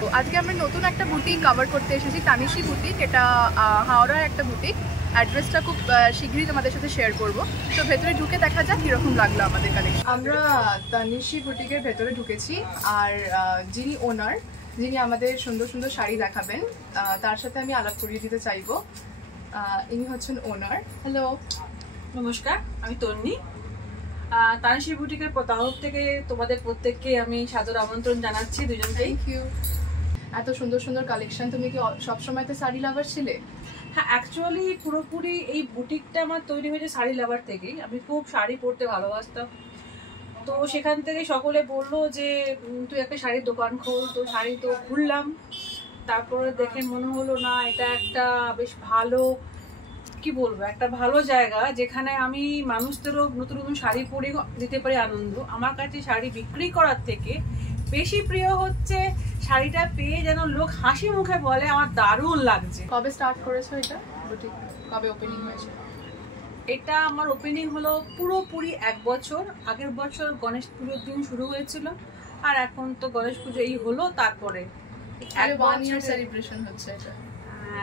তো আজকে আমরা নতুন একটা বুটিক কভার করতে এসেছি, তানিশি বুটিক। এটা হাওড়ার একটা বুটিক। অ্যাড্রেসটা খুব শীঘ্রই তোমাদের সাথে শেয়ার করব। তো ভেতরে ঢুকে দেখা যাক কীরকম লাগলো আমাদের কালেকশন। আমরা তানিশি বুটিকের ভেতরে ঢুকেছি, আর যিনি ওনার, যিনি আমাদের সুন্দর সুন্দর শাড়ি দেখাবেন, তার সাথে আমি আলাপ করিয়ে দিতে চাইবো। ইনি হচ্ছেন ওনার। হ্যালো, নমস্কার, আমি তন্নি। তানিশি বুটিকের তরফ থেকে তোমাদের প্রত্যেককে আমি সাদর আমন্ত্রণ জানাচ্ছি দুজনকেই। Thank you. এত সুন্দর সুন্দর কালেকশন। তুমি কি সবসময় তো শাড়ি লাভার ছিলে? হ্যাঁ, অ্যাকচুয়ালি পুরোপুরি এই বুটিকটা আমার তৈরি হয়েছে শাড়ি লাভার থেকেই। আমি খুব শাড়ি পরতে ভালোবাসতাম, তো সেখান থেকে সকলে বললো যে তুই একটা শাড়ির দোকান খোল। তো শাড়ি তো খুললাম, তারপরে দেখে মনে হলো না এটা একটা বেশ ভালো, কি বলবো, একটা ভালো জায়গা যেখানে আমি মানুষদেরও নতুন নতুন শাড়ি পরে দিতে পারি আনন্দ। আমার কাছে শাড়ি বিক্রি করার থেকে বেশি প্রিয় হচ্ছে শাড়িটা পেয়ে যেন লোক হাসি মুখে বলে আমার দারুণ লাগছে। কবে স্টার্ট করেছো এটা বুটিক? কবে ওপেনিং হয়েছে? এটা আমার ওপেনিং হলো পুরোপুরি 1 বছর। আগের বছর গণেশ পুজোর দিন শুরু হয়েছিল, আর এখন তো গণেশ পুজো এই হলো, তারপরে 1 ইয়ার সেলিব্রেশন হচ্ছে এটা।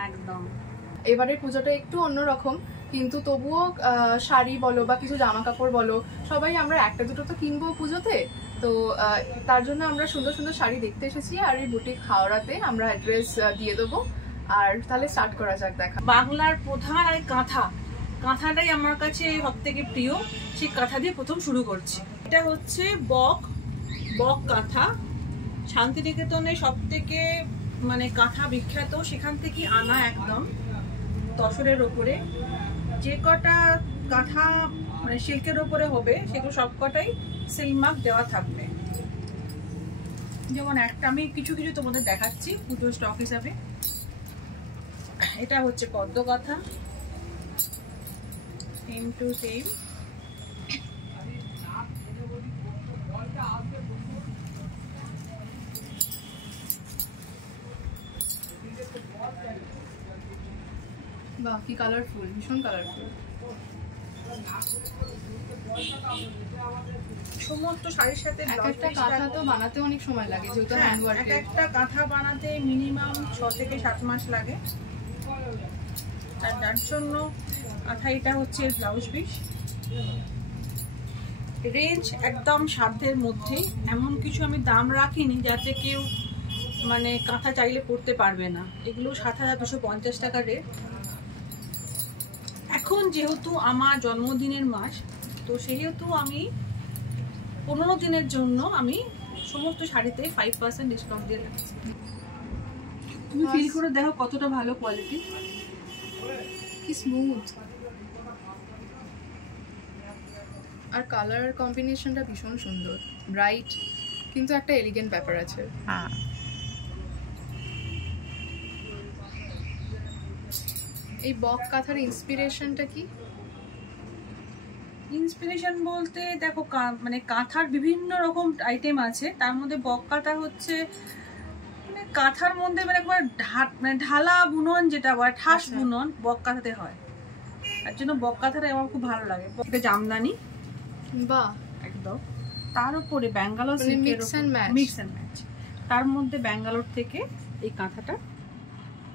একদম। এবারে পুজোটা একটু অন্যরকম, কিন্তু তবুও শাড়ি বলো বা কিছু জামা কাপড় বলো, সবাই আমরা একটা দুটো তো কিনবো পুজোতে। তো তার জন্য আমরা সুন্দর সুন্দর শাড়ি দেখতে এসেছি, আর এই বুটিক হাওড়াতে। আমরা অ্যাড্রেস দিয়ে দেবো, আর তাহলে স্টার্ট করা যাক দেখা। বাংলার প্রধান আর কাঁথাটাই আমার কাছে সব থেকে প্রিয়। সেই কাঁথা দিয়ে প্রথম শুরু করছি। এটা হচ্ছে বক কাঁথা। শান্তিনিকেতনে সব থেকে মানে কাঁথা বিখ্যাত, সেখান থেকে আনা একদম তসরের ওপরে। যে কটা কাঁথা মানে সিল্কের ওপরে হবে সেগুলো সব কটাই সিল্ক মার্ক দেওয়া থাকবে। যেমন একটা আমি কিছু কিছু তোমাদের দেখাচ্ছি পুজো স্টক হিসাবে। এটা হচ্ছে পদ্ম কাঁথা, সেম টু সেম। বাহ, কি কালারফুল, ভীষণ কালারফুল। সমস্ত শাড়ির সাথে একটা কাঁথা তো বানাতে অনেক সময় লাগে, যেহেতু হ্যান্ডওয়ার্ক। একটা কাঁথা বানাতে মিনিমাম 6 থেকে 7 মাস লাগে। আর যার জন্য কাঁথা, এটা হচ্ছে ব্লাউজ পিস। রেঞ্জ একদম সাধ্যের মধ্যে, এমন কিছু আমি দাম রাখিনি যাতে কেউ মানে কাঁথা চাইলে পরতে পারবে না। এগুলো 7,250 টাকা রেট। এখন যেহেতু আমার জন্মদিনের মাস, তো সেহেতু আমি 15 দিনের জন্য আমি সমস্ত শাড়িতে 5% ডিসকাউন্ট দিয়ে রাখছি। তুমি ফিল করে দেখো কতটা ভালো কোয়ালিটি, কি স্মুথ, আর কালার কম্বিনেশনটা ভীষণ সুন্দর, ব্রাইট, কিন্তু একটা এলিগেন্ট ব্যাপার আছে। হ্যাঁ, এই বক কাঁথার ইন্সপিরেশনটা কি? ইন্সপিরেশন বলতে দেখো, মানে কাঁথার বিভিন্ন রকম আইটেম আছে, তার মধ্যে বক কাঁথা হচ্ছে মানে কাঁথার মধ্যে মানে একবার মানে ঢালা বুনন, যেটা বলে ঠাস বুনন, বক কাঁথাতে হয়। তার জন্য বক কাঁথাটা আমার খুব ভালো লাগে। এটা জামদানি, বাহ, একদম। তার উপরে ব্যাঙ্গালোর মিক্স অ্যান্ড ম্যাচ। তার মধ্যে ব্যাঙ্গালোর থেকে এই কাঁথাটা,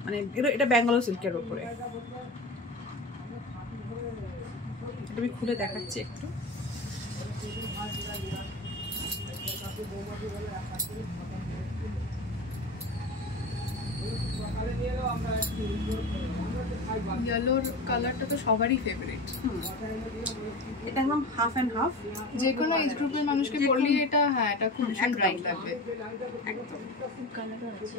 মানে এটা ব্যাঙ্গালোর সিল্কের উপরে। আমি খুলে দেখাচ্ছি একটু। ইয়েলোর কালারটা তো সবারই ফেভারিট। এটা একদম হাফ অ্যান্ড হাফ, যে কোনো এজ গ্রুপের মানুষকে পরলে এটা, হ্যাঁ, এটা খুব ব্রাইট লাগবে একদম। কালারও আছে,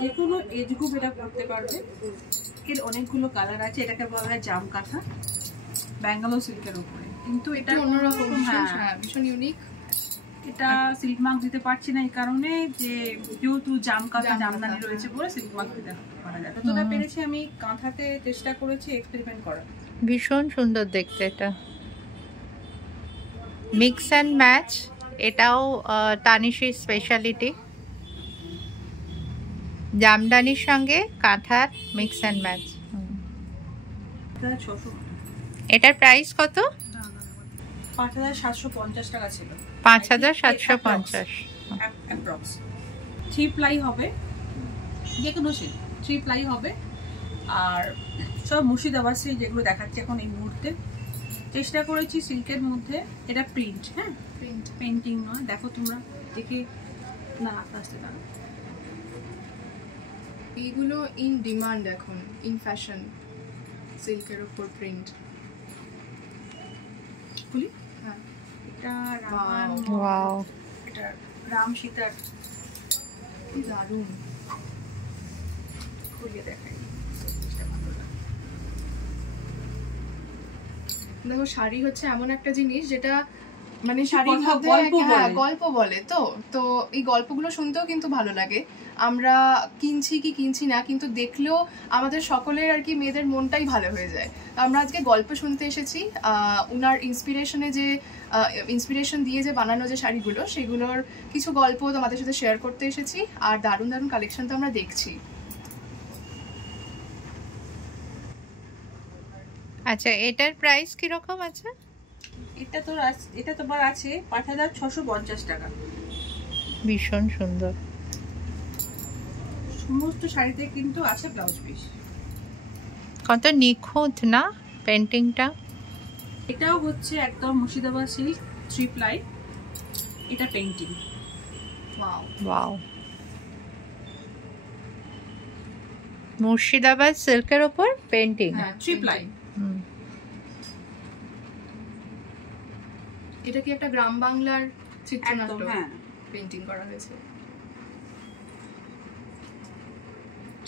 যে কোনো এজ গ্রুপ এটা পরতে পারবে। এর অনেকগুলো কালার আছে। এটাকে বলা হয় জাম কাঁথা, ব্যাঙ্গালোর সিল্কের উপরে, কিন্তু এটা অন্যরকম, হ্যাঁ, ভীষণ ইউনিক। এটা সিল্ক মার্ক দিতে পারছি না এই কারণে যে যেহেতু জাম কাঁথা জামদানি রয়েছে বলে সিল্ক মার্ক দিতে পারা যায়। যতটা পেরেছি আমি কাঁথাতে চেষ্টা করেছি এক্সপেরিমেন্ট করার। ভীষণ সুন্দর দেখতে। এটা মিক্স অ্যান্ড ম্যাচ, এটাও তানিশির স্পেশালিটি। জামদানির সঙ্গে কাঁথার মিক্স অ্যান্ড ম্যাচ। এটার প্রাইস কত? 5,750 টাকা ছিল। 5,750 অ্যাপ্রক্স। 3 প্লাই হবে, যে কোনো সিল্ক 3 প্লাই হবে। আর সব মুর্শিদাবাদ সিল্ক যেগুলো দেখাচ্ছি এখন এই মুহূর্তে। চেষ্টা করেছি সিল্কের মধ্যে, এটা প্রিন্ট, হ্যাঁ প্রিন্ট, পেন্টিং নয়। দেখো তোমরা দেখে না আসতে না, এইগুলো ইন ডিমান্ড এখন, ইন ফ্যাশন, সিল্কের উপর প্রিন্ট। খুলি, হ্যাঁ এটা রামান, ওয়াও, এটা রাম সীতার, কি দারুণ। খুলিয়ে দেখাই। দেখো শাড়ি হচ্ছে এমন একটা জিনিস যেটা মানে শাড়ির কথা মধ্যে গল্প হ্যাঁ, বলে। গল্প বলে। তো এই গল্পগুলো শুনতেও কিন্তু ভালো লাগে। আমরা কিনছি কি কিনছি না, কিন্তু দেখলেও আমাদের সকলের আর কি মেয়েদের মনটাই ভালো হয়ে যায়। আমরা আজকে গল্প শুনতে এসেছি, উনার ইন্সপিরেশন দিয়ে যে বানানো যে শাড়িগুলো, সেগুলোর কিছু গল্প তোমাদের সাথে শেয়ার করতে এসেছি। আর দারুণ দারুণ কালেকশন তো আমরা দেখছি। আচ্ছা এটার প্রাইস কিরকম আছে? এটা তোমার আছে 5,650 টাকা। ভীষণ সুন্দর। সমস্ত শাড়িতে কিন্তু আছে ব্লাউজ পিস। কত নিখুঁত না পেন্টিংটা। এটাও হচ্ছে একদম মুর্শিদাবাদ সিল্ক 3 প্লাই, এটা পেন্টিং। ওয়াও ওয়াও, মুর্শিদাবাদ সিল্কের উপর পেন্টিং। হ্যাঁ 3 প্লাই। এটা কি একটা গ্রাম বাংলার চিত্রনাট্য? একদম, হ্যাঁ। পেন্টিং করা হয়েছে।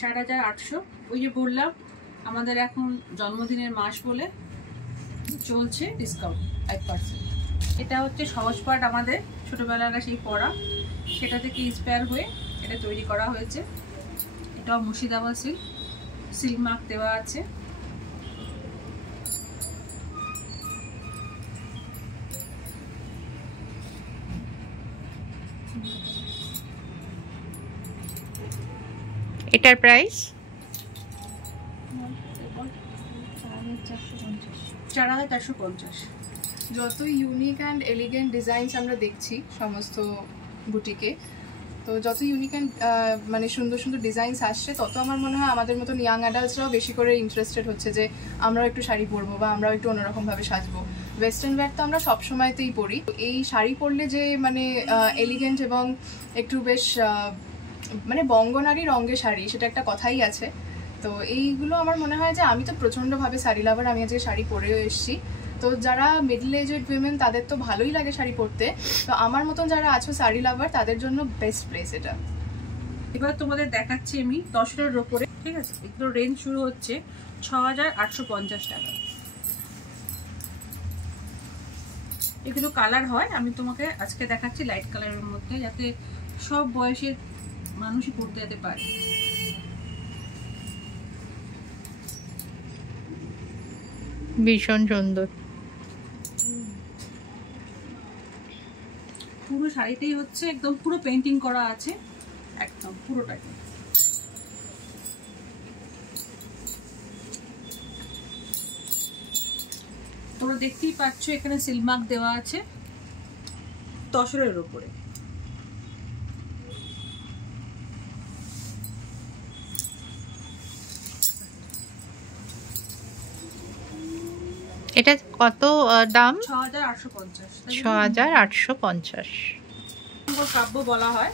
4,800। ওই যে বললাম আমাদের এখন জন্মদিনের মাস বলে চলছে ডিসকাউন্ট 5%। এটা হচ্ছে সহজ পাঠ, আমাদের ছোটবেলার সেই পড়া, সেটা থেকে ইন্সপায়ার হয়ে এটা তৈরি করা হয়েছে। এটাও মুর্শিদাবাদ সিল্ক মার্ক দেওয়া আছে। এটার প্রাইস 4,450। যত ইউনিক অ্যান্ড এলিগেন্ট ডিজাইনস আমরা দেখছি সমস্ত বুটিকে, তো যত ইউনিক অ্যান্ড মানে সুন্দর সুন্দর ডিজাইনস আসছে, তত আমার মনে হয় আমাদের মতন ইয়াং অ্যাডাল্টসরাও বেশি করে ইন্টারেস্টেড হচ্ছে যে আমরাও একটু শাড়ি পরবো বা আমরাও একটু অন্যরকমভাবে সাজবো। ওয়েস্টার্ন ওয়্যার তো আমরা সবসময়তেই পরি, এই শাড়ি পরলে যে মানে এলিগেন্ট এবং একটু বেশ মানে বঙ্গনারী রঙের শাড়ি, সেটা একটা কথাই আছে। তো এইগুলো আমার মনে হয় যে আমি তো প্রচণ্ডভাবে শাড়ি লাভার, আমি আজকে শাড়ি পরেও এসেছি। তো যারা মিডল এজড উইমেন তাদের তো ভালোই লাগে শাড়ি পরতে, তো আমার মতন যারা আছো শাড়ি লাভার তাদের জন্য বেস্ট প্লেস এটা। এবার তোমাদের দেখাচ্ছি আমি 10টার উপরে, ঠিক আছে? এগুলো রেঞ্জ শুরু হচ্ছে 6,850 টাকা। এগুলো কালার হয়, আমি তোমাকে আজকে দেখাচ্ছি লাইট কালারের মধ্যে, যাতে সব বয়সের মানুষই পরতে যেতে পারে। ভীষণ সুন্দর। পুরো শাড়িটাই হচ্ছে একদম পুরো পেন্টিং করা আছে, একদম পুরোটাই। তোমরা দেখতেই পাচ্ছ এখানে সিল্ক মার্ক দেওয়া আছে তসরের উপরে। এটা কত দাম? 6,850। 6,850। কাব্য বলা হয়,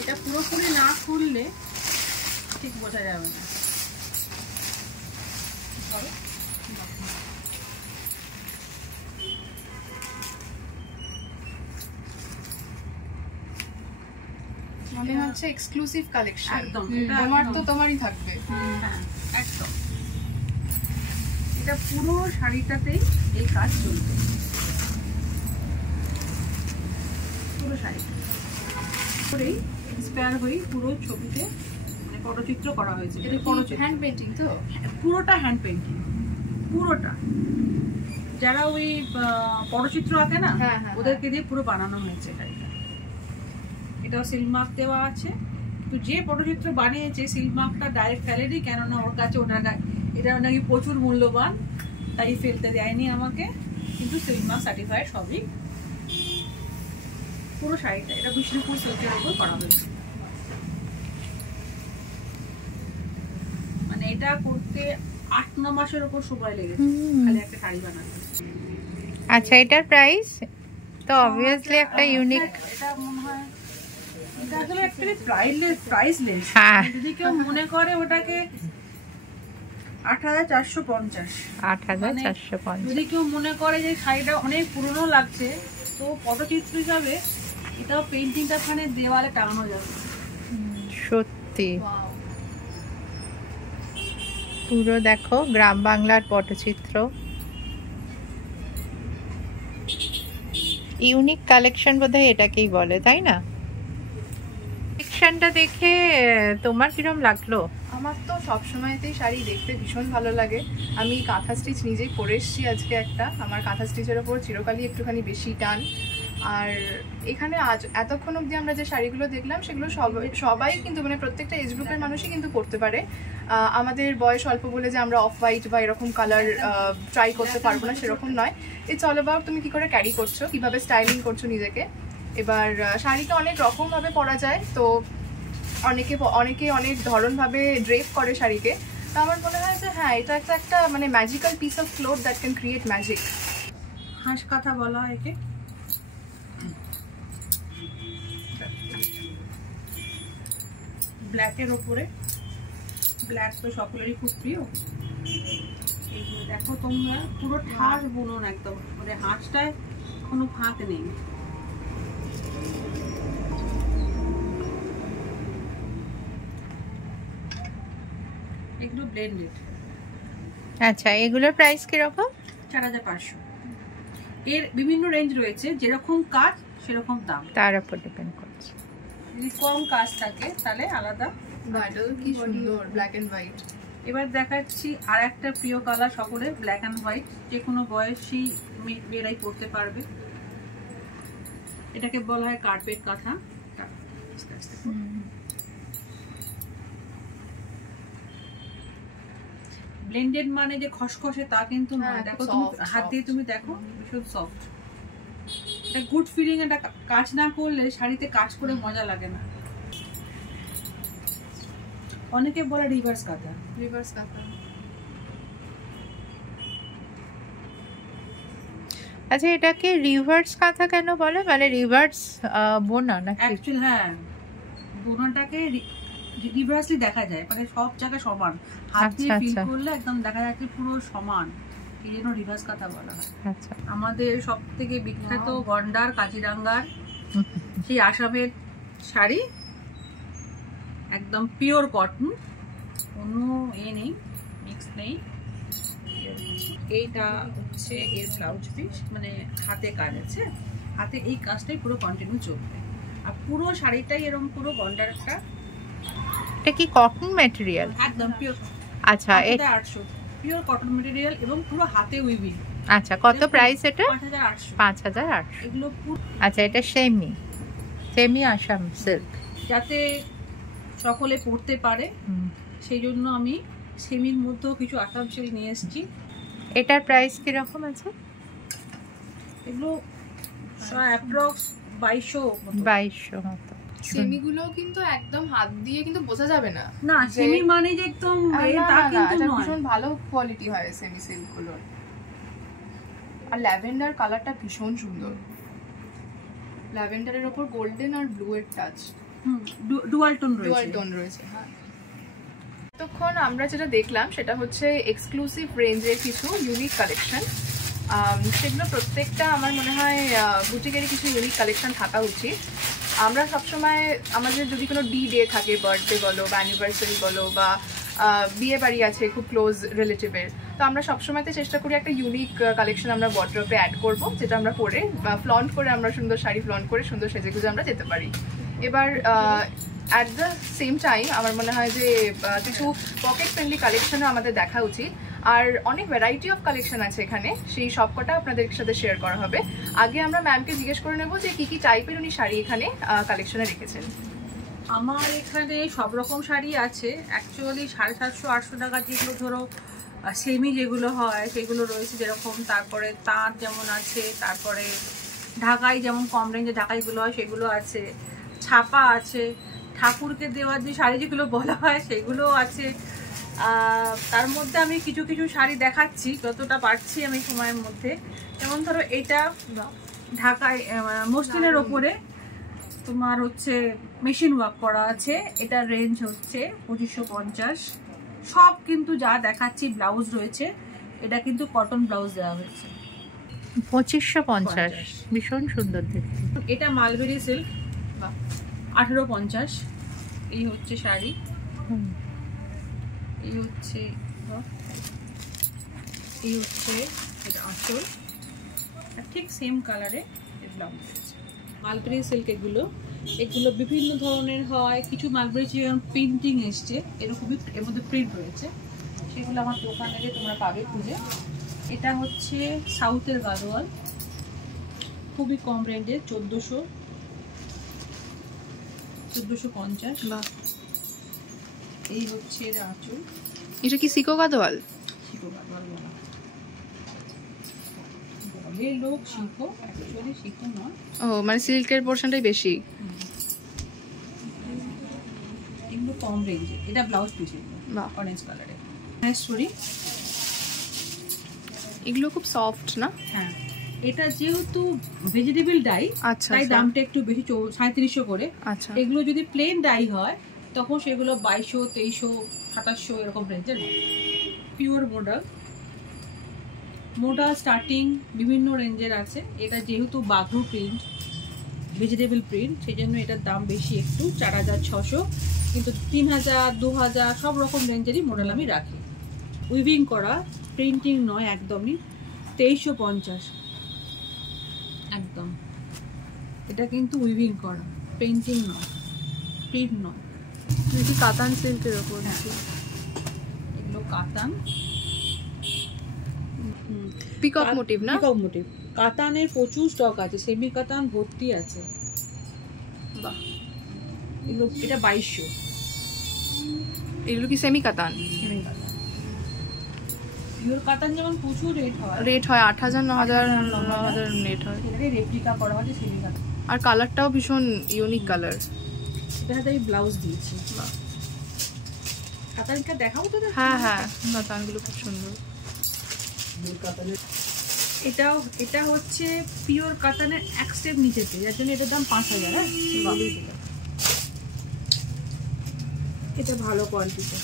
এটা পুরোপুরি না খুললে ঠিক বোঝা যাবে না। মনে হচ্ছে এক্সক্লুসিভ কালেকশন। একদম, তোমার তো তোমারই থাকবে। হ্যাঁ একদম। এটা পুরো শাড়িটাতেই এই কাজ চলবে, পুরো শাড়িটা করেই ইন্সপায়ার হয়ে পুরো ছবিতে মানে পটচিত্র করা হয়েছে। এটা পটচিত্র হ্যান্ড পেইন্টিং তো? পুরোটা হ্যান্ড পেইন্টিং, পুরোটা। যারা ওই পটচিত্র আঁকে না, হ্যাঁ, হ্যাঁ, ওদেরকে দিয়ে পুরো বানানো হয়েছে শাড়িটা। এটাও সিল্ক মার্ক দেওয়া আছে। তো যে পটচিত্র বানিয়েছে সিল্ক মার্কটা ডাইরেক্ট ফেলেনি, কেননা ওর কাছে ওটা এটা নাকি প্রচুর মূল্যবান, তাই ফেলতে দেয়নি আমাকে। কিন্তু সিল্ক মার্ক সার্টিফাইড সবই। পুরো শাড়িটা এটা বিষ্ণুপুর সিল্কের উপর করা হয়েছে। মানে এটা করতে 8-9 মাসের উপর সময় লেগেছে খালি একটা শাড়ি বানাতে। আচ্ছা, এটার প্রাইস তো অবভিয়াসলি একটা ইউনিক। এটা মনে হয় এটা আসলে অ্যাকচুয়ালি প্রাইসলেস। হ্যাঁ, যদি কেউ মনে করে ওটাকে 8450। 8450। যদি কেউ মনে করে যে শাড়িটা অনেক পুরনো লাগছে তো পটচিত্র হিসাবে এটাও পেইন্টিংটা ওখানে দেওয়ালে টাঙানো যাবে। সত্যি Wow. পুরো দেখো গ্রাম বাংলার পটচিত্র। ইউনিক কালেকশন বোধহয় এটাকেই বলে, তাই না? কালেকশনটা দেখে তোমার কিরম লাগলো? আমার তো সবসময়তেই শাড়ি দেখতে ভীষণ ভালো লাগে। আমি কাঁথা স্টিচ নিজেই করে এসেছি আজকে একটা। আমার কাঁথা স্টিচের ওপর চিরকালই একটুখানি বেশি টান। আর এখানে আজ এতক্ষণ অবধি আমরা যে শাড়িগুলো দেখলাম সেগুলো সবাই কিন্তু মানে প্রত্যেকটা এজ গ্রুপের মানুষই কিন্তু পরতে পারে। আমাদের বয়স অল্প বলে যে আমরা অফ হোয়াইট বা এরকম কালার ট্রাই করতে পারবো না সেরকম নয়। ইটস অল অ্যাবাউট তুমি কি করে ক্যারি করছো, কিভাবে স্টাইলিং করছো নিজেকে। এবার শাড়িটা অনেক রকমভাবে পরা যায়, তো অনেকে অনেক ধরনভাবে ড্রেপ করে শাড়িকে। তো আমার মনে হয় যে হ্যাঁ, এটা একটা মানে magical piece of cloth that can create magic. হাঁস কাঁথা বলা হয় একে। ব্ল্যাকের ওপরে, ব্ল্যাক তো সকলেরই খুব প্রিয়। এই যে দেখো তোমরা পুরো ঠাস বুনন একদম, মানে হাঁসটায় কোনো ফাঁক নেই। এগুলো ব্লেন্ডেড। আচ্ছা, এগুলোর প্রাইস কিরকম? 4500। এর বিভিন্ন রেঞ্জ রয়েছে, যেরকম কাজ সেরকম দাম, তার উপর ডিপেন্ড করছে। যদি কম কাজ থাকে তাহলে আলাদা। কি সুন্দর ব্ল্যাক এন্ড হোয়াইট। এবার দেখাচ্ছি আর একটা প্রিয় কালার সকলের, ব্ল্যাক অ্যান্ড হোয়াইট। যে কোনো বয়সী মেয়েরাই পরতে পারবে। এটাকে বলা হয় কার্পেট কাঁথা। ব্লেন্ডেড মানে যে খসখসে তা কিন্তু নয়। দেখো তুমি হাত দিয়ে তুমি দেখো ভীষণ সফট। এটা গুড ফিলিং। এটা কাজ না করলে শাড়িতে কাজ করে মজা লাগে না। অনেকে বলে রিভার্স কাঁথা। রিভার্স কাঁথা। আচ্ছা, এটাকে রিভার্স কাঁথা কেন বলে? মানে রিভার্স বোনা নাকি? অ্যাকচুয়ালি হ্যাঁ, বোনাটাকে রিভার্সলি দেখা যায়, মানে সব জায়গায় সমান। হাত দিয়ে ফিল করলে একদম দেখা যাচ্ছে পুরো সমান, এই জন্য রিভার্স কাঁথা বলা হয়। আচ্ছা, আমাদের সব থেকে বিখ্যাত গন্ডার কাজিরাঙ্গার সেই আসামের শাড়ি, একদম পিওর কটন, কোনো নেই, মিক্স নেই। এইটা হচ্ছে এর ব্লাউজ পিস, মানে হাতে কাজ আছে, হাতে এই কাজটাই পুরো কন্টিনিউ চলবে। আর পুরো শাড়িটাই এরকম পুরো গন্ডারটা। এটা কি কটন ম্যাটেরিয়াল? একদম পিওর। আচ্ছা, এটা 800 পিওর কটন ম্যাটেরিয়াল এবং পুরো হাতে উইভিং। আচ্ছা, কত প্রাইস এটা? 5800। 5800। এগুলো আচ্ছা, এটা সেমি আসাম সিল্ক, যাতে সকলে পড়তে পারে সেই জন্য আমি সেমির মধ্যেও কিছু আসাম সিল্ক নিয়ে এসেছি। এটার প্রাইস কিরকম আছে? এগুলো অ্যাপ্রক্স 2200 মতো। সেমিগুলো কিন্তু একদম হাত দিয়ে কিন্তু বোঝা যাবে না। না, সেমি মানে যে একদম তা কিন্তু নয়, ভীষণ ভালো কোয়ালিটি হয় সেমি সিল্ক গুলোর। আর ল্যাভেন্ডার কালারটা ভীষণ সুন্দর। ল্যাভেন্ডারের উপর গোল্ডেন আর ব্লু এর টাচ, ডুয়াল টোন রয়েছে। হ্যাঁ, তখন আমরা যেটা দেখলাম সেটা হচ্ছে এক্সক্লুসিভ রেঞ্জের কিছু ইউনিক কালেকশন। সেগুলো প্রত্যেকটা আমার মনে হয় বুটিকেরই কিছু ইউনিক কালেকশন থাকা উচিত। আমরা সবসময় আমাদের যদি কোনো ডে থাকে, বার্থডে বলো বা অ্যানিভার্সারি বলো বা বিয়ে বাড়ি আছে খুব ক্লোজ রিলেটিভের, তো আমরা সবসময়তে চেষ্টা করি একটা ইউনিক কালেকশন আমরা ওয়ার্ড্রপে অ্যাড করব, যেটা আমরা পরে বা ফ্লন্ট করে, আমরা সুন্দর শাড়ি ফ্লন্ট করে সুন্দর সেজেগুজে আমরা যেতে পারি। এবার অ্যাট দ্য সেম টাইম আমার মনে হয় যে কিছু পকেট ফ্রেন্ডলি কালেকশনও আমাদের দেখা উচিত। আর অনেক ভ্যারাইটি অফ কালেকশন আছে এখানে, সেই সবকটা আপনাদের সাথে শেয়ার করা হবে। আগে আমরা ম্যামকে জিজ্ঞেস করে নেব যে কি কি টাইপের উনি শাড়ি এখানে কালেকশনে রেখেছেন। আমার এখানে সব রকম শাড়ি আছে। অ্যাকচুয়ালি 750-800 টাকা যেগুলো ধরো সেমি যেগুলো হয় সেগুলো রয়েছে যেরকম, তারপরে তাঁত যেমন আছে, তারপরে ঢাকাই যেমন কম রেঞ্জে ঢাকাইগুলো হয় সেগুলো আছে, ছাপা আছে, ঠাকুরকে দেওয়ার যে শাড়ি যেগুলো বলা হয় সেগুলো আছে। তার মধ্যে আমি কিছু কিছু শাড়ি দেখাচ্ছি যতটা পারছি আমি সময়ের মধ্যে। যেমন ধরো এটা ঢাকায় মসলিনের ওপরে তোমার হচ্ছে মেশিন ওয়ার্ক করা আছে, এটা রেঞ্জ হচ্ছে 2550। সব কিন্তু যা দেখাচ্ছি ব্লাউজ রয়েছে, এটা কিন্তু কটন ব্লাউজ দেওয়া হয়েছে। 2550, ভীষণ সুন্দর দেখতে। এটা মালবেরি সিল্ক 1850। এই হচ্ছে শাড়ি, এই হচ্ছে এটা আঁচল, ঠিক সেম কালারে ব্লাউজ রয়েছে। মালবেরি সিল্ক এগুলো বিভিন্ন ধরনের হয়। কিছু মালবেরি যেমন প্রিন্টিং এসছে এরকমই, এর মধ্যে প্রিন্ট রয়েছে, সেগুলো আমার দোকানে তোমরা পাবে খুঁজে। এটা হচ্ছে সাউথের গাদোয়াল, খুবই কম রেঞ্জে 1450। এই হচ্ছে এর আঁচল। এটা কি সিকো গাদোয়াল? শিখো গাদোয়াল বলে লোক, শিখো অ্যাকচুয়ালি শিখো নয়। ও মানে সিল্কের পোর্শনটাই বেশি। এগুলো কম রেঞ্জে। এটা ব্লাউজ পিস, অরেঞ্জ কালারে। হ্যাঁ সরি, এগুলো খুব সফট না? হ্যাঁ, এটা যেহেতু ভেজিটেবল ডাই, আচ্ছা, তাই দামটা একটু বেশি, 3700 করে। আচ্ছা, এগুলো যদি প্লেন ডাই হয় তখন সেগুলো 2200, 2300, 2700 এরকম রেঞ্জের। পিওর মোডাল স্টার্টিং বিভিন্ন রেঞ্জের আছে। এটা যেহেতু বাঘরু প্রিন্ট, ভেজিটেবল প্রিন্ট, সেই জন্য এটার দাম বেশি একটু, 4600। কিন্তু 3000, 2000 সব রকম রেঞ্জেরই মোডাল আমি রাখি। উইভিং করা, প্রিন্টিং নয় একদমই, 2350 একদম। এটা কিন্তু উইভিং করা, পেন্টিং নয়, প্রিন্ট নয়। এটি কাতান সিল্কের ওপর। এগুলো কাতান, পিকক মোটিভ না? Peacock motif. কাতানের প্রচুর স্টক আছে, সেমি কাতান ভর্তি আছে। বাহ, এগুলো, এটা 2200। এগুলো কি সেমি কাতান? পিওর কাতান যেমন প্রচুর রেট হয় 8000, 9000, 9000 রেট হয়। এটাকে রেপ্লিকা করা হয় সেমি কাতান। আর কালারটাও ভীষণ ইউনিক কালার। এটাতে আমি ব্লাউজ দিয়েছি। কাতানটা দেখাবো তো? হ্যাঁ, কাতানগুলো খুব সুন্দর। এটা হচ্ছে পিওর কাতানের এক স্টেপ নিচেতে, যার জন্য এটার দাম 5000। এটা ভালো কোয়ালিটিতে।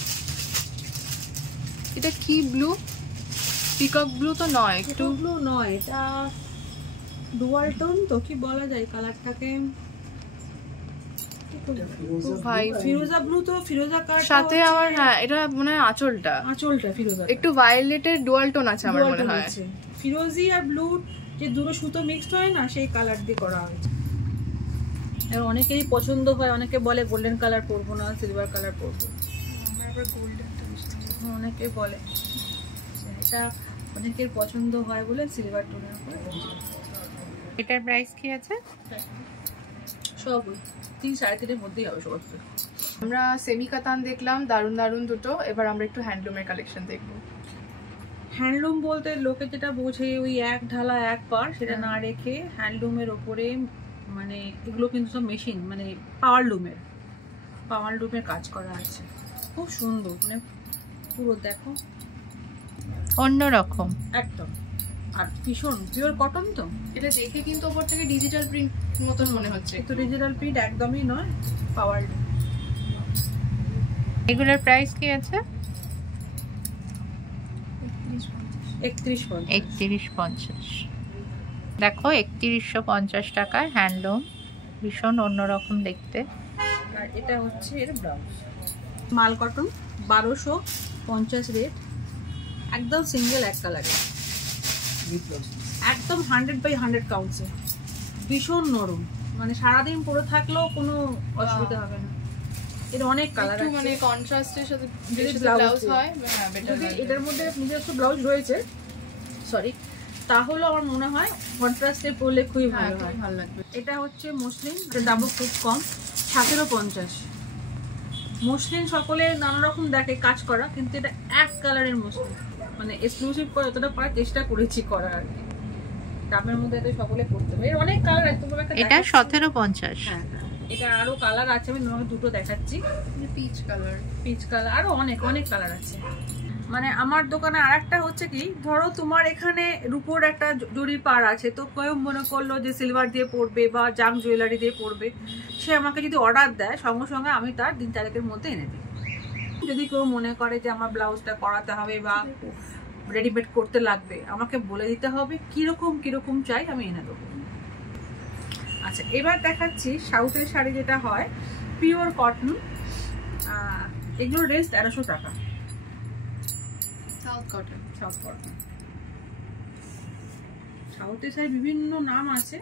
এটা কি ব্লু? পিকক ব্লু তো নয়, একটু ব্লু নয়, এটা ডুয়াল টোন তো, কি বলা যায় কালারটাকে, ভাই ফিরোজা ব্লু তো, ফিরোজা কালার সাথে আমার, হ্যাঁ এটা মনে হয় আঁচলটা ফিরোজা, একটু ভায়োলেটের ডুয়াল টোন আছে আমার মনে হয়। ফিরোজি আর ব্লু যে দুটো সুতো মিক্সড হয় না, সেই কালার দিয়ে করা হয়েছে। আর অনেকেরই পছন্দ হয়, অনেকে বলে গোল্ডেন কালার পরবো না, সিলভার কালার পরবো। অনেকে বলে এটা অনেকের পছন্দ হয় বলে সিলভার টোনের উপরে। এটার প্রাইস কি আছে? সব 3-3.5 মধ্যেই হবে সমস্ত। আমরা সেমি কাতান দেখলাম, দারুণ দুটো। এবার আমরা একটু হ্যান্ডলুমের কালেকশন দেখবো। হ্যান্ডলুম বলতে লোকে যেটা বোঝে ওই এক ঢালা এক পার, সেটা না রেখে হ্যান্ডলুমের ওপরে, মানে এগুলো কিন্তু সব মেশিন, মানে পাওয়ার লুমের কাজ করা আছে, খুব সুন্দর, মানে পুরো দেখো অন্যরকম একদম। আর ভীষণ পিওর কটন তো, এটা দেখে কিন্তু ওপর থেকে ডিজিটাল প্রিন্ট মতন মনে হচ্ছে। তো ডিজিটাল প্রিন্ট একদমই নয়, পাওয়ার লুম। এগুলোর প্রাইস কি আছে? 3150। দেখো 3150 টাকায় হ্যান্ডলুম, ভীষণ অন্যরকম দেখতে। আর এটা হচ্ছে এর ব্লাউজ, মাল কটন, 1250 রেট, একদম সিঙ্গেল এক কালারে, একদম 100/100 কাউন্টসে, ভীষণ নরম, মানে সারাদিন পরে থাকলেও কোনো অসুবিধা হবে না। এর অনেক কালার আছে, মানে কন্ট্রাস্টের সাথে যদি ব্লাউজ হয়, হ্যাঁ বেটার। যদি এটার মধ্যে নিজস্ব ব্লাউজ রয়েছে, সরি, তাহলে আমার মনে হয় কন্ট্রাস্টে পরলে খুবই ভালো হয়, ভালো লাগবে। এটা হচ্ছে মসলিন, এর দামও খুব কম, 1750। মসলিন সকলে নানা রকম দেখে কাজ করা, কিন্তু এটা এক কালারের মসলিন, মানে এক্সক্লুসিভ করে যতটা পারার চেষ্টা করেছি করার আর কি। দামের মধ্যে এতে সকলে পড়তে হবে। এর অনেক কালার আছে, তোমাকে একটা এটা দেখাচ্ছি। 1750। হ্যাঁ, এটা আরো কালার আছে, আমি তোমাকে দুটো দেখাচ্ছি। পিচ কালার, পিচ কালার, আরো অনেক অনেক কালার আছে। মানে আমার দোকানে আরেকটা হচ্ছে কি, ধরো তোমার এখানে রূপোর একটা জরির পাড় আছে, তো কেউ মনে করলো যে সিলভার দিয়ে পরবে বা জাম জুয়েলারি দিয়ে পরবে, সে আমাকে যদি অর্ডার দেয় সঙ্গে সঙ্গে আমি তার 3-4 মধ্যে এনে দিই। যদি কেউ মনে করে যে আমার ব্লাউজটা করাতে হবে বা রেডিমেড করতে লাগবে, আমাকে বলে দিতে হবে কিরকম চাই, আমি এনে দেবো। আচ্ছা, এবার দেখাচ্ছি সাউথের শাড়ি যেটা হয় পিওর কটন। এগুলোর রেঞ্জ 1300 টাকা। South cotton. সাউথের শাড়ি বিভিন্ন নাম আছে,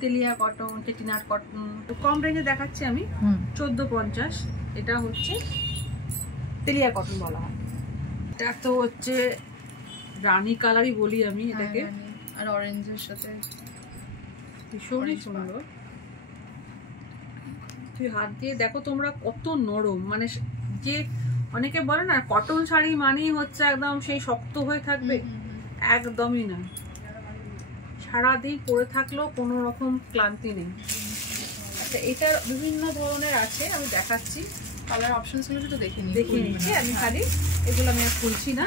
তেলিয়া কটন, চেটিনাট কটন। কম রেঞ্জে দেখাচ্ছি আমি 1450। এটা হচ্ছে তেলিয়া কটন বলা হয়। এটা তো হচ্ছে রানী কালারই বলি আমি এটাকে, আর অরেঞ্জের সাথে ভীষণই সুন্দর। তুই হাত দিয়ে দেখো তোমরা কত নরম, মানে যে অনেকে বলে না কটন শাড়ি মানেই হচ্ছে একদম সেই শক্ত হয়ে থাকবে, একদমই না। সারাদিন পরে থাকলেও কোনো রকম ক্লান্তি নেই। আচ্ছা, এটার বিভিন্ন ধরনের আছে, আমি দেখাচ্ছি। কালার অপশনস গুলো তো দেখে নিচ্ছি আমি, খালি এগুলো আমি আর খুলছি না।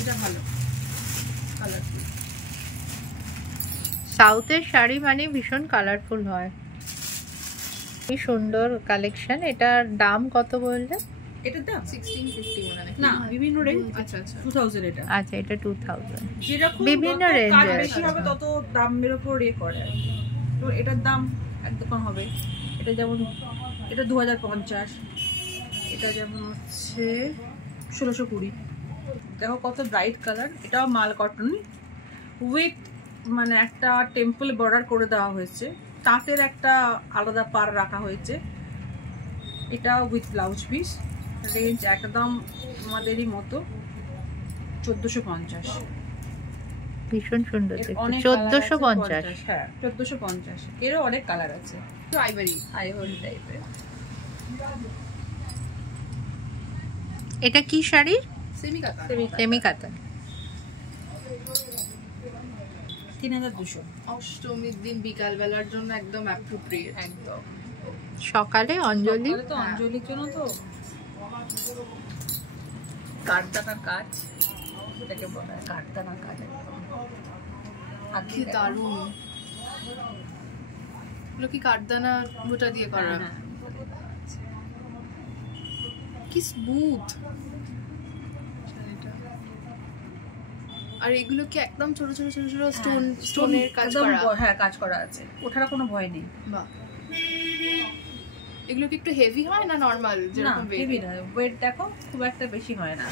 এটা ভালো কালার। সাউথের শাড়ি মানে ভীষণ কালারফুল হয়, কি সুন্দর কালেকশন। এটার দাম কত বললে? এটার দাম 1650 মনে হয় না, বিভিন্ন রেঞ্জ। আচ্ছা 2000 এটা। আচ্ছা, এটা 2000। যেরকম বিভিন্ন কাজ রেঞ্জের বেশি হবে তত দামের উপর করে। তো এটার দাম একদম হবে, এটা যেমন এটা 2050, এটা যেমন হচ্ছে 1620। দেখো কত ব্রাইট কালার। এটাও মাল কটন উইথ মানে একটা টেম্পল বর্ডার করে দেওয়া হয়েছে, তাঁতের একটা আলাদা পার রাখা হয়েছে। এটা উইথ ব্লাউজ পিস। রেঞ্জ একদম আমাদেরই মতো 1450। ভীষণ সুন্দর দেখতে। অনেক 1450। হ্যাঁ 1450। এরও অনেক কালার আছে। আইভরি টাইপের। এটা কি শাড়ি? সেমি কাতান। সেমি কাতান। 3200। অষ্টমীর দিন বিকাল বেলার জন্য একদম অ্যাপ্রোপ্রিয়েট। একদম সকালে অঞ্জলি। তো অঞ্জলির জন্য তো কাঠদানার কাজ, এটাকে বলা হয় কাঠদানার কাজ। কি দারুণ, এগুলো কি কাঠদানা বুটা দিয়ে করা? কি স্মুথ। আর এগুলো কি একদম ছোট ছোট স্টোনের কাজ করা? হ্যাঁ, কাজ করা আছে, ওঠার কোনো ভয় নেই। বাহ, এগুলো কি একটু হেভি হয় না নরমাল যেরকম ওয়েট? হেভি না, ওয়েট দেখো খুব একটা বেশি হয় না।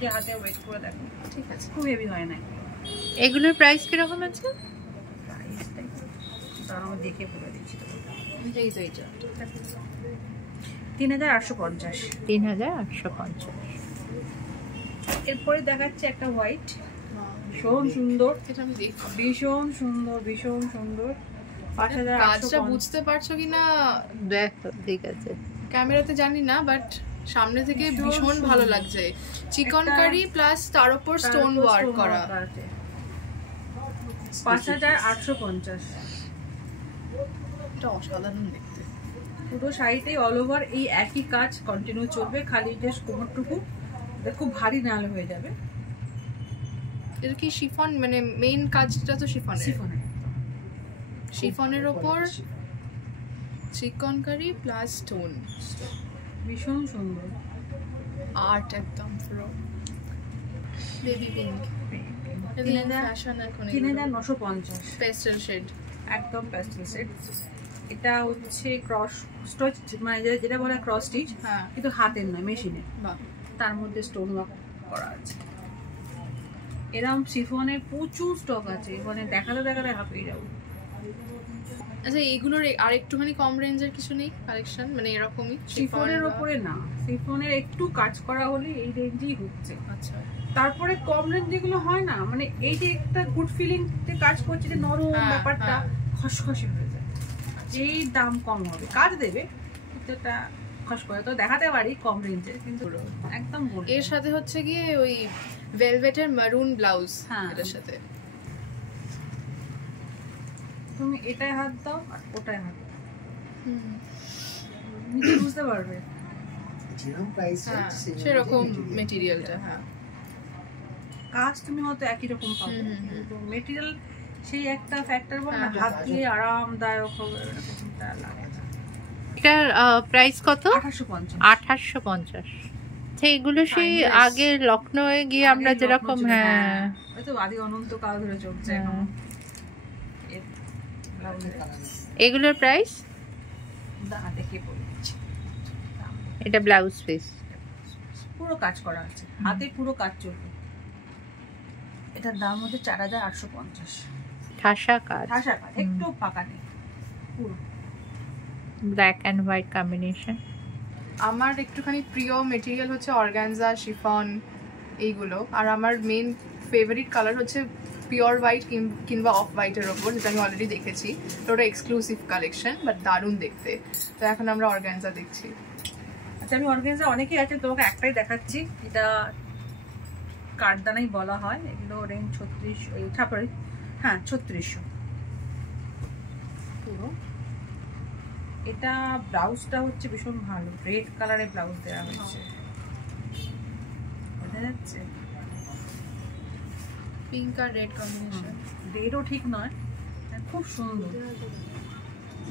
যে হাতে ওয়েট করে দেখো, ঠিক আছে, খুব হেভি হয় না। এগুলোর প্রাইস কিরকম আছে? আমি দেখে বলে দিচ্ছি তোমাকে। এই তো এইটা 3850। 3850। এরপরে দেখাচ্ছে একটা হোয়াইট, ভীষণ সুন্দর। এটা আমি দেখি, ভীষণ সুন্দর। 5800। কাজটা বুঝতে পারছো কিনা দেখো, ঠিক আছে। ক্যামেরাতে জানি না, বাট সামনে থেকে ভীষণ ভালো লাগছে। চিকনকারি প্লাস তার উপর স্টোন ওয়ার্ক করা। 5850। এটা অসাধারণ দেখতে। পুরো শাড়িতে অল ওভার এই একই কাজ কন্টিনিউ চলবে, খালি জাস্ট কোমরটুকু খুব ভারী নাল হয়ে যাবে। এটা কি শিফন, মানে মেইন কাজটা তো শিফনের উপর চিকনকারি প্লাস স্টোন। ভীষণ সুন্দর আর্ট একদম পুরো। বেবি পিঙ্ক, ফ্যাশন এখন 3950। পেস্টেল শেড, একদম প্যাস্টেল শেড। এটা হচ্ছে ক্রস স্টিচ, মানে যেটা বলে ক্রস স্টিচ, হ্যাঁ, কিন্তু হাতের নয়, মেশিনের। বাহ, তার মধ্যে স্টোন ওয়ার্ক করা আছে। এরকম শিফনের প্রচুর স্টক আছে, মানে দেখাতে হাঁপিয়ে যাবো। আচ্ছা, এইগুলোর আর একটুখানি কম রেঞ্জের কিছু নেই কালেকশন, মানে এরকমই শিফনের উপরে না, শিফনের একটু কাজ করা হলে এই রেঞ্জেই হচ্ছে। আচ্ছা, তারপরে কম রেঞ্জ যেগুলো হয় না, মানে এই যে একটা গুড ফিলিং তে কাজ করছে, যে নরম ব্যাপারটা খসখসে হয়ে যায়, এই দাম কম হবে, কাজ দেবে কিন্তু এটা খস করে তো দেখাতে পারি কম রেঞ্জে, কিন্তু একদম গোল্ডেন। এর সাথে হচ্ছে গিয়ে ওই ভেলভেটের মারুন ব্লাউজ হ্যাঁ। এটার সাথে। তুমি এটাই হাত দাও আর ওটাই হাত দাও, নিজে বুঝতে পারবে। হ্যাঁ সেরকম মেটেরিয়ালটা। হ্যাঁ কাজ তুমি হয়তো একই রকম পাবে, কিন্তু মেটেরিয়াল সেই একটা ফ্যাক্টর বলে না, হ্যাঁ, হাত দিয়ে আরামদায়ক হবে এরকমটা লাগে না। এটার প্রাইস কত? 1850। 1850। এগুলো সেই Timeless। আগে লখনৌয়ে গিয়ে আমরা আগে যেরকম, লখনৌ ছিল, হ্যাঁ হয়তো আদি অনন্তকাল ধরে চলছে এখন। এর ব্লাউজের এগুলোর প্রাইস? দেখে বলে দিচ্ছি। এটা ব্লাউজ পিস, পুরো কাজ করা আছে, হাতে পুরো কাজ চলবে। এটার দাম হচ্ছে 4850। ঠাসা কাজ, ঠাসা কাজ, একটু ফাঁকা নেই, পুরো ব্ল্যাক অ্যান্ড হোয়াইট কম্বিনেশন। আমার একটুখানি প্রিয় মেটেরিয়াল হচ্ছে অর্গানজা, শিফন এইগুলো। আর আমার মেন ফেভারিট কালার হচ্ছে পিওর হোয়াইট কিংবা অফ হোয়াইটের ওপর, যেটা আমি অলরেডি দেখেছি। তো ওটা এক্সক্লুসিভ কালেকশন, বাট দারুণ দেখতে। তো এখন আমরা অর্গানজা দেখছি। আচ্ছা, আমি অর্গানজা অনেকেই আছে, তোমাকে একটাই দেখাচ্ছি। এটা কাঠদানাই বলা হয়, এগুলো রেঞ্জ 3600 পুরো। এটা ব্লাউজটা হচ্ছে ভীষণ ভালো, রেড কালারের ব্লাউজ দেওয়া হয়েছে, বোঝা যাচ্ছে? পিঙ্ক আর রেড কম্বিনেশন। রেডও ঠিক নয়, খুব সুন্দর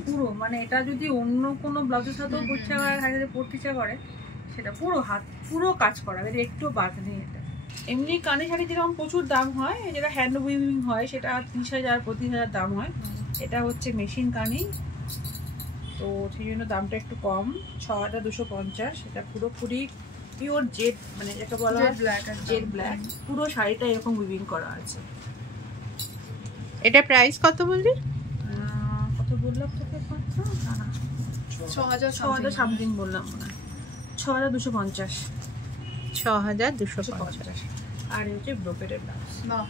পুরো। মানে এটা যদি অন্য কোনো ব্লাউজের সাথেও পড়তে পড়তে ইচ্ছা করে, সেটা পুরো হাত পুরো কাজ করা, এটা একটু বাদ নেই। এটা এমনি কানে শাড়ি যেরকম প্রচুর দাম হয়, যেটা হ্যান্ড উইভিং হয় সেটা 30,000 25,000 দাম হয়। এটা হচ্ছে মেশিন কানি, তো সেই জন্য দামটা একটু কম, 6250। এটা পুরোপুরি পিওর জেড, মানে যেটা বলা হয় জেড ব্ল্যাক। পুরো শাড়িটা এরকম উইভিং করা আছে। এটা প্রাইস কত বললি? কত বললাম তোকে? 6000 সামথিং বললাম মনে হয়, 6250। 6250। আর এই হচ্ছে ব্রোকেটের ব্লাউজ। বাহ,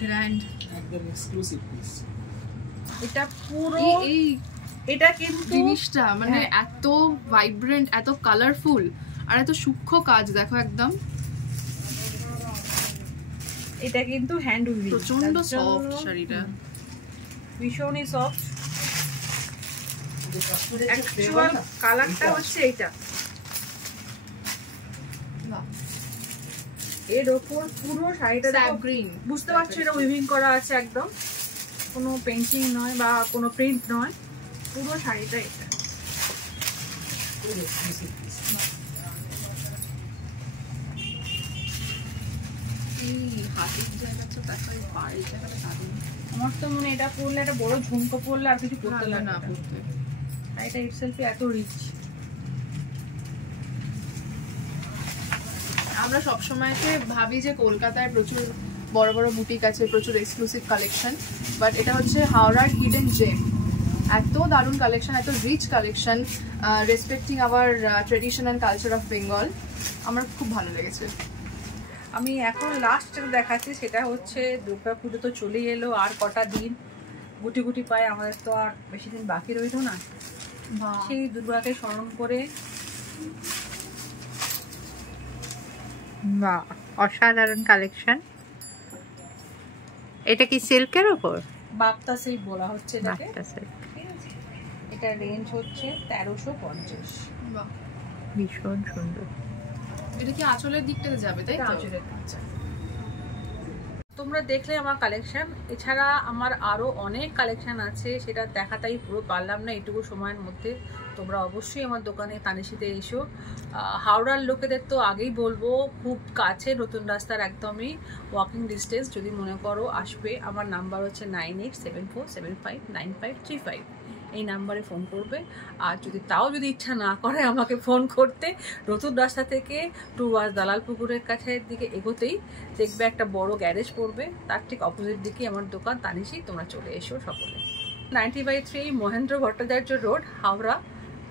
গ্র্যান্ড, একদম এক্সক্লুসিভ পিস। এটা পুরো এই এটা কিন্তু জিনিসটা মানে হ্যাঁ। এত ভাইব্রেন্ট, এত কালারফুল আর এত সূক্ষ্ম কাজ, দেখো একদম এটা কিন্তু হ্যান্ড উইভিং, প্রচন্ড সফট শাড়িটা, ভীষণই সফট। অ্যাকচুয়াল কালারটা হচ্ছে এইটা, এর ওপর পুরো শাড়িটা স্যাপ গ্রিন। বুঝতে পারছো এটা উইভিং করা আছে, একদম কোনো পেন্টিং নয় বা কোনো প্রিন্ট নয়, পুরো শাড়িটা এটা। এই হাতের জায়গাটা দেখো, এই পায়ের জায়গাটা দারুণ। আমার তো মনে হয় এটা পরলে একটা বড় ঝুমকো পরলে আর কিছু করতে লাগে না না, পড়তে। এটা ইটসেলফ এত রিচ। আমরা সবসময়তে ভাবি যে কলকাতায় প্রচুর বড় বড় বুটিক আছে, প্রচুর এক্সক্লুসিভ কালেকশন, বাট এটা হচ্ছে হাওড়ার হিডেন জেম। এত দারুণ কালেকশন, এত rich collection, respecting our tradition and culture of Bengal. আমার খুব ভালো লেগেছে। আমি এখন লাস্ট যেটা দেখাচ্ছি সেটা হচ্ছে দুর্গা পুজো তো চলেই এলো, আর কটা দিন গুটি গুটি পায়, আমাদের তো আর বেশি দিন বাকি রইল না। সেই দুর্গাকে স্মরণ করে বাহ, অসাধারণ কালেকশন। এটা কি সিল্কের উপর? বাপ্তা সিল্ক বলা হচ্ছে এটাকে। বাপ্তা সিল্ক, ঠিক আছে, এটা রেঞ্জ হচ্ছে 1350। বাহ, ভীষণ সুন্দর। এটা কি আঁচলের দিকটাতে যাবে, তাই তো? তোমরা দেখলে আমার কালেকশন, এছাড়া আমার আরো অনেক কালেকশন আছে, সেটা দেখাটাই পুরো পারলাম না এইটুকু সময়ের মধ্যে। তোমরা অবশ্যই আমার দোকানে তানিশিতে এসো। হাওড়ার লোকেদের তো আগেই বলবো, খুব কাছে, নতুন রাস্তার একদমই ওয়াকিং ডিস্টেন্স। যদি মনে করো আসবে, আমার নাম্বার হচ্ছে 9874759535। এই নাম্বারে ফোন করবে। আর যদি ইচ্ছা না করে আমাকে ফোন করতে, নতুন রাস্তা থেকে টুয়ার্স দালাল পুকুরের কাছে দিকে এগোতেই দেখবে একটা বড় গ্যারেজ পড়বে, তার ঠিক অপোজিট দিকে আমার দোকান তানিশি। তোমরা চলে এসো সকলে। 90/3 মহেন্দ্র ভট্টাচার্য রোড, হাওড়া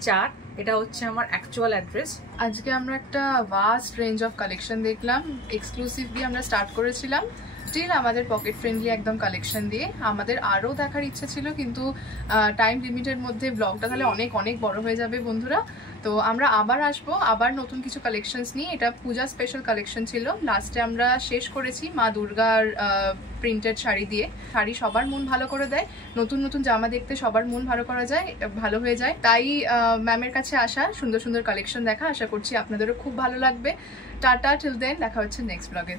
4। এটা হচ্ছে আমার অ্যাকচুয়াল অ্যাড্রেস। আজকে আমরা একটা ভাস্ট রেঞ্জ অফ কালেকশন দেখলাম। এক্সক্লুসিভ দিয়ে আমরা স্টার্ট করেছিলাম, স্টিল আমাদের পকেট ফ্রেন্ডলি একদম কালেকশন দিয়ে। আমাদের আরও দেখার ইচ্ছে ছিল, কিন্তু টাইম লিমিটের মধ্যে ব্লগটা তাহলে অনেক অনেক বড় হয়ে যাবে বন্ধুরা। তো আমরা আবার আসবো, আবার নতুন কিছু কালেকশনস নিয়ে। এটা পূজা স্পেশাল কালেকশন ছিল, লাস্টে আমরা শেষ করেছি মা দুর্গার প্রিন্টেড শাড়ি দিয়ে। শাড়ি সবার মন ভালো করে দেয়, নতুন নতুন জামা দেখতে সবার মন ভালো হয়ে যায়। তাই ম্যামের কাছে আসা, সুন্দর সুন্দর কালেকশন দেখা, আশা করছি আপনাদেরও খুব ভালো লাগবে। টাটা, টিল দেন, দেখা হচ্ছে নেক্সট ব্লগে।